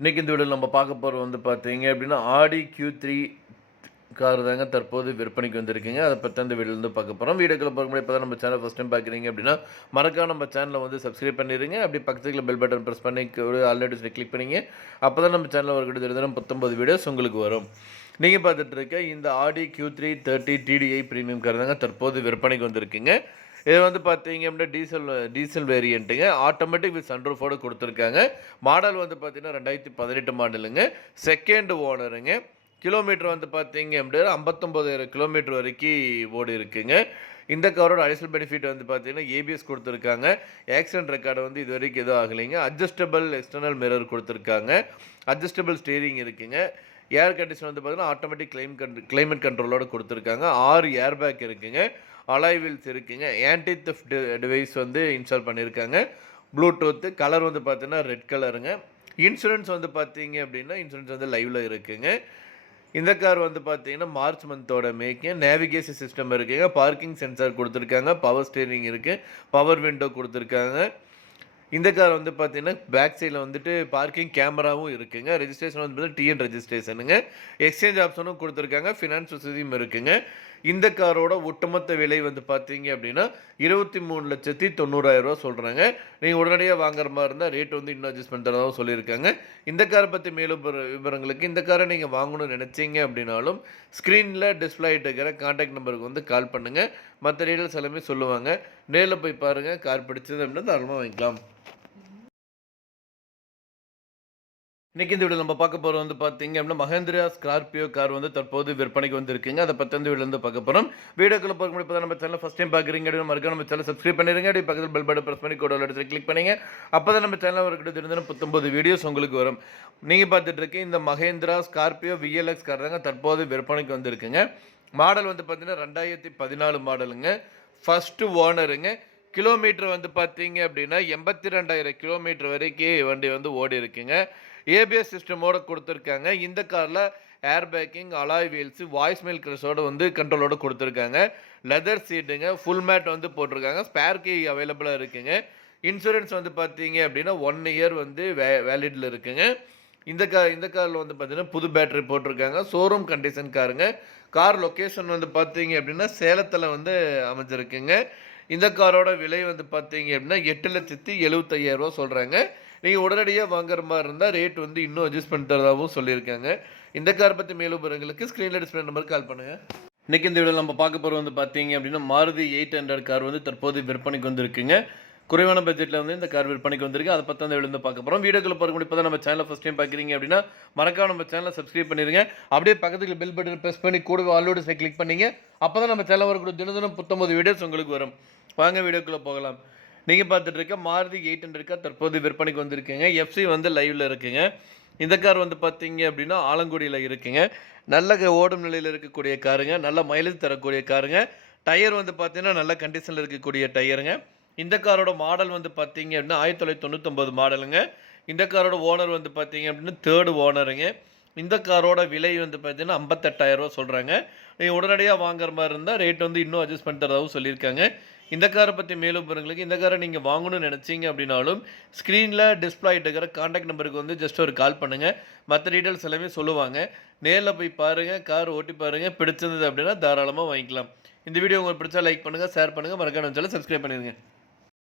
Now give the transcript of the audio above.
இன்றைக்கி இந்த வீடியோவில் நம்ம பார்க்க போகிறது வந்து பார்த்தீங்க அப்படின்னா ஆடி கியூ த்ரீ கார் தாங்க தற்போது விற்பனைக்கு வந்திருக்குங்க. அதை பற்றி அந்த வீடியோலேருந்து பார்க்க போகிறோம் வீடியோக்குள்ள பார்க்கும்போது இப்போ தான் நம்ம சேனல் ஃபஸ்ட் டைம் பார்க்குறீங்க அப்படின்னா மறக்காம நம்ம சேனலை வந்து சப்ஸ்கிரைப் பண்ணிடுங்க அப்படி பக்கத்துல பெல் பட்டன் ப்ரெஸ் பண்ணி ஒரு ஆல்ரெடி கிளிக் பண்ணிங்க. அப்போ தான் நம்ம சேனலில் வரக்கூடிய தினம் பத்தொம்பது வீடியோஸ் உங்களுக்கு வரும். நீங்கள் பார்த்துட்டு இருக்க இந்த Audi Q three thirty TDI premium car தாங்க தற்போது விற்பனைக்கு வந்திருக்குங்க. இது வந்து பார்த்தீங்க அப்படின்னா டீசல் டீசல் வேரியண்ட்டுங்க ஆட்டோமேட்டிக் வித் சன்ரூஃபோடு கொடுத்துருக்காங்க. மாடல் வந்து பார்த்தீங்கன்னா ரெண்டாயிரத்தி பதினெட்டு மாடலுங்க. செகண்ட் ஓனருங்க கிலோமீட்டர் வந்து பார்த்தீங்க அப்படின்னா ஐம்பத்தொம்போதாயிரம் கிலோமீட்டர் வரைக்கும் ஓடி இருக்குங்க. இந்த காரோட அடிஷனல் பெனிஃபிட் வந்து பார்த்தீங்கன்னா ஏபிஎஸ் கொடுத்துருக்காங்க. ஆக்சிடென்ட் ரெக்கார்டு வந்து இது வரைக்கும் எதுவும் ஆகலைங்க. அட்ஜஸ்டபிள் எக்ஸ்டர்னல் மிரர் கொடுத்துருக்காங்க. அட்ஜஸ்டபிள் ஸ்டீரிங் இருக்குங்க. ஏர் கண்டிஷன் வந்து பார்த்தீங்கன்னா ஆட்டோமேட்டிக் கிளைம் கண்ட் கிளைமேட் கண்ட்ரோலோடு கொடுத்துருக்காங்க. ஆறு ஏர் பேக் இருக்குங்க. அலாய் வீல்ஸ் இருக்குங்க ஆன்டி தெஃப்ட் டிவைஸ் வந்து இன்ஸ்டால் பண்ணியிருக்காங்க ப்ளூடூத்து கலர் வந்து பார்த்தீங்கன்னா ரெட் கலருங்க இன்சூரன்ஸ் வந்து பார்த்தீங்க அப்படின்னா இன்சூரன்ஸ் வந்து லைவில் இருக்குங்க. இந்த கார் வந்து பார்த்தீங்கன்னா மார்ச் மந்தோட மேக்கிங் நேவிகேஷன் சிஸ்டம் இருக்குங்க. பார்க்கிங் சென்சார் கொடுத்துருக்காங்க. பவர் ஸ்டேரிங் இருக்குது பவர் விண்டோ கொடுத்துருக்காங்க. இந்த கார் வந்து பார்த்தீங்கன்னா பேக் சைடில் வந்துட்டு பார்க்கிங் கேமராவும் இருக்குங்க. ரெஜிஸ்ட்ரேஷன் வந்து பார்த்தீங்கன்னா டிஎன் ரெஜிஸ்ட்ரேஷனுங்க எக்ஸ்சேஞ்ச் ஆப்ஷனும் கொடுத்துருக்காங்க. ஃபினான்ஸ் வசதியும் இருக்குங்க. இந்த காரோட ஒட்டுமொத்த விலை வந்து பார்த்தீங்க அப்படின்னா இருபத்தி மூணு லட்சத்தி தொண்ணூறாயிரம் ரூபா சொல்கிறாங்க நீங்கள் உடனடியாக வாங்குற மாதிரி இருந்தால் ரேட் வந்து இன்னும் அட்ஜஸ்ட் பண்ணுறதாகவும் சொல்லியிருக்காங்க. இந்த காரை பற்றி மேலும் விவரங்களுக்கு இந்த காரை நீங்கள் வாங்கணும்னு நினச்சிங்க அப்படின்னாலும் ஸ்க்ரீனில் டிஸ்பிளே ஆகிட்டு இருக்கிற கான்டாக்ட் நம்பருக்கு வந்து கால் பண்ணுங்கள் மற்ற டீட்டெயில்ஸ் எல்லாமே சொல்லுவாங்க. நேரில் போய் பாருங்கள் கார் பிடிச்சது அப்படின்னா தாராளமாக வாங்கிக்கலாம். இன்றைக்கி இந்த வீடியோ நம்ம பார்க்க போகிறது வந்து பார்த்தீங்க அப்படின்னா மகேந்திரா ஸ்கார்பியோ கார் வந்து தற்போது விற்பனைக்கு வந்திருக்குங்க. அதை பற்றி இந்த வீடியோ வந்து பார்க்க போகிறோம் வீடியோக்குள்ள பார்க்க முடியும் இப்போ நம்ம சேனல் ஃபஸ்ட் டைம் பார்க்குறீங்க அப்படின்னு மறுக்க நம்ம சேனல் சப்ஸ்கிரைப் பண்ணிடுங்க. அப்படி பக்கத்தில் பெல் பட்டன் ப்ரெஸ் பண்ணி கூட இடத்துல கிளிக் பண்ணிங்க. அப்போ தான் நம்ம சேனல் வரக்கிட்ட தினம் பத்தொம்பது வீடியோஸ் உங்களுக்கு வரும். நீங்கள் பார்த்துட்டு இருக்கீங்க இந்த மகேந்திரா ஸ்கார்பியோ விஎல்எக்ஸ் கார் தாங்க தற்போது விற்பனைக்கு வந்திருக்குங்க. மாடல் வந்து பார்த்தீங்கன்னா ரெண்டாயிரத்தி பதினாலு மாடலுங்க ஃபஸ்ட்டு ஓனருங்க கிலோமீட்டர் வந்து பார்த்தீங்க அப்படின்னா எண்பத்தி ரெண்டாயிரம் கிலோமீட்டர் வரைக்கும் வண்டி வந்து ஓடி இருக்குங்க ஏபிஎஸ் சிஸ்டமோடு கொடுத்துருக்காங்க. இந்த காரில் air packing alloy wheels voice mail கிரஸோடு வந்து கண்ட்ரோலோட கொடுத்துருக்காங்க. லெதர் சீட்டுங்க ஃபுல் மேட் வந்து போட்டிருக்காங்க. ஸ்பேர் கீ அவைலபிளாக இருக்குங்க. இன்சூரன்ஸ் வந்து பார்த்தீங்க அப்படின்னா ஒன் இயர் வந்து வே வேலிடில் இருக்குங்க. இந்த கார் இந்த காரில் வந்து பார்த்தீங்கன்னா புது பேட்டரி போட்டிருக்காங்க. ஷோரூம் கண்டிஷன் காருங்க. கார் லொக்கேஷன் வந்து பார்த்தீங்க அப்படின்னா சேலத்தில் வந்து அமைஞ்சிருக்குங்க. இந்த காரோட விலை வந்து பார்த்தீங்க அப்படின்னா எட்டு லட்சத்தி எழுபத்தையாயிரரூவா சொல்கிறாங்க நீங்கள் உடனடியாக வாங்குற மாதிரி இருந்தால் ரேட் வந்து இன்னும் அட்ஜஸ்ட் பண்ணி தரதாகவும் சொல்லியிருக்காங்க. இந்த கார் பற்றி மேலும் விவரங்களுக்கு ஸ்க்ரீனில் டிஸ்பிளே நம்பருக்கு கால் பண்ணுங்கள் இன்றைக்கி இந்த வீடியோவில் நம்ம பார்க்க போகிறது வந்து பார்த்தீங்க அப்படின்னா மாருதி எயிட் ஹண்ட்ரட் கார் வந்து தற்போது விற்பனைக்கு வந்திருக்குங்க. குறைவான பட்ஜெட்டில் வந்து இந்த கார் விற்பனைக்கு வந்திருக்கு. அதை பற்றி அந்த வீடியோ வந்து பார்க்க போகிறோம் வீடியோக்குள்ள பார்க்க இப்போ தான் நம்ம சேனலை ஃபஸ்ட் டைம் பார்க்குறீங்க அப்படின்னா மறக்காம நம்ம சேனலை சப்ஸ்கிரைப் பண்ணிடுங்க அப்படியே பக்கத்துக்கு பெல் பட்டன் ப்ரெஸ் பண்ணி கூடவே ஆல்ரெடி கிளிக் பண்ணிங்க. அப்போ தான் நம்ம சேனல் வரக்கூடிய தினம் தினம் புத்தம்போது வீடியோஸ் உங்களுக்கு வரும். வாங்க வீடியோக்குள்ளே போகலாம். நீங்கள் பார்த்துட்டு இருக்க மாருதி எயிட் ஹண்ட்ரட் கார் தற்போது விற்பனைக்கு வந்திருக்குங்க. எஃப்சி வந்து லைவில் இருக்குங்க. இந்த கார் வந்து பார்த்தீங்க அப்படின்னா ஆலங்குடியில் இருக்குங்க. நல்ல ஓடும் நிலையில் இருக்கக்கூடிய காருங்க. நல்ல மைலேஜ் தரக்கூடிய காருங்க. டயர் வந்து பார்த்தீங்கன்னா நல்ல கண்டிஷனில் இருக்கக்கூடிய டயருங்க இந்த காரோட மாடல் வந்து பார்த்தீங்க அப்படின்னா ஆயிரத்தி தொள்ளாயிரத்தி தொண்ணூத்தொம்பது மாடலுங்க இந்த காரோட ஓனர் வந்து பார்த்தீங்க அப்படின்னா தேர்டு ஓனருங்க இந்த காரோட விலை வந்து பார்த்தீங்கன்னா ஐம்பத்தெட்டாயிரரூவா சொல்கிறாங்க நீங்கள் உடனடியாக வாங்குற மாதிரி இருந்தால் ரேட் வந்து இன்னும் அட்ஜஸ்ட் பண்ணி தரதாகவும் சொல்லியிருக்காங்க. இந்த காரை பற்றி மேலும் விவரங்களுக்கு இந்த காரை நீங்கள் வாங்கணும்னு நினச்சிங்க அப்படின்னாலும் ஸ்க்ரீனில் டிஸ்பிளே ஆகிட்டு இருக்கிற காண்டாக்ட் நம்பருக்கு வந்து ஜஸ்ட் ஒரு கால் பண்ணுங்கள் மற்ற டீட்டெயில்ஸ் எல்லாமே சொல்லுவாங்க. நேரில் போய் பாருங்கள் கார் ஓட்டி பாருங்கள் பிடிச்சிருந்தது அப்படின்னா தாராளமாக வாங்கிக்கலாம். இந்த வீடியோ உங்களுக்கு பிடிச்சா லைக் பண்ணுங்கள் ஷேர் பண்ணுங்கள் மறக்காம சேனல் சப்ஸ்கிரைப் பண்ணிடுங்க.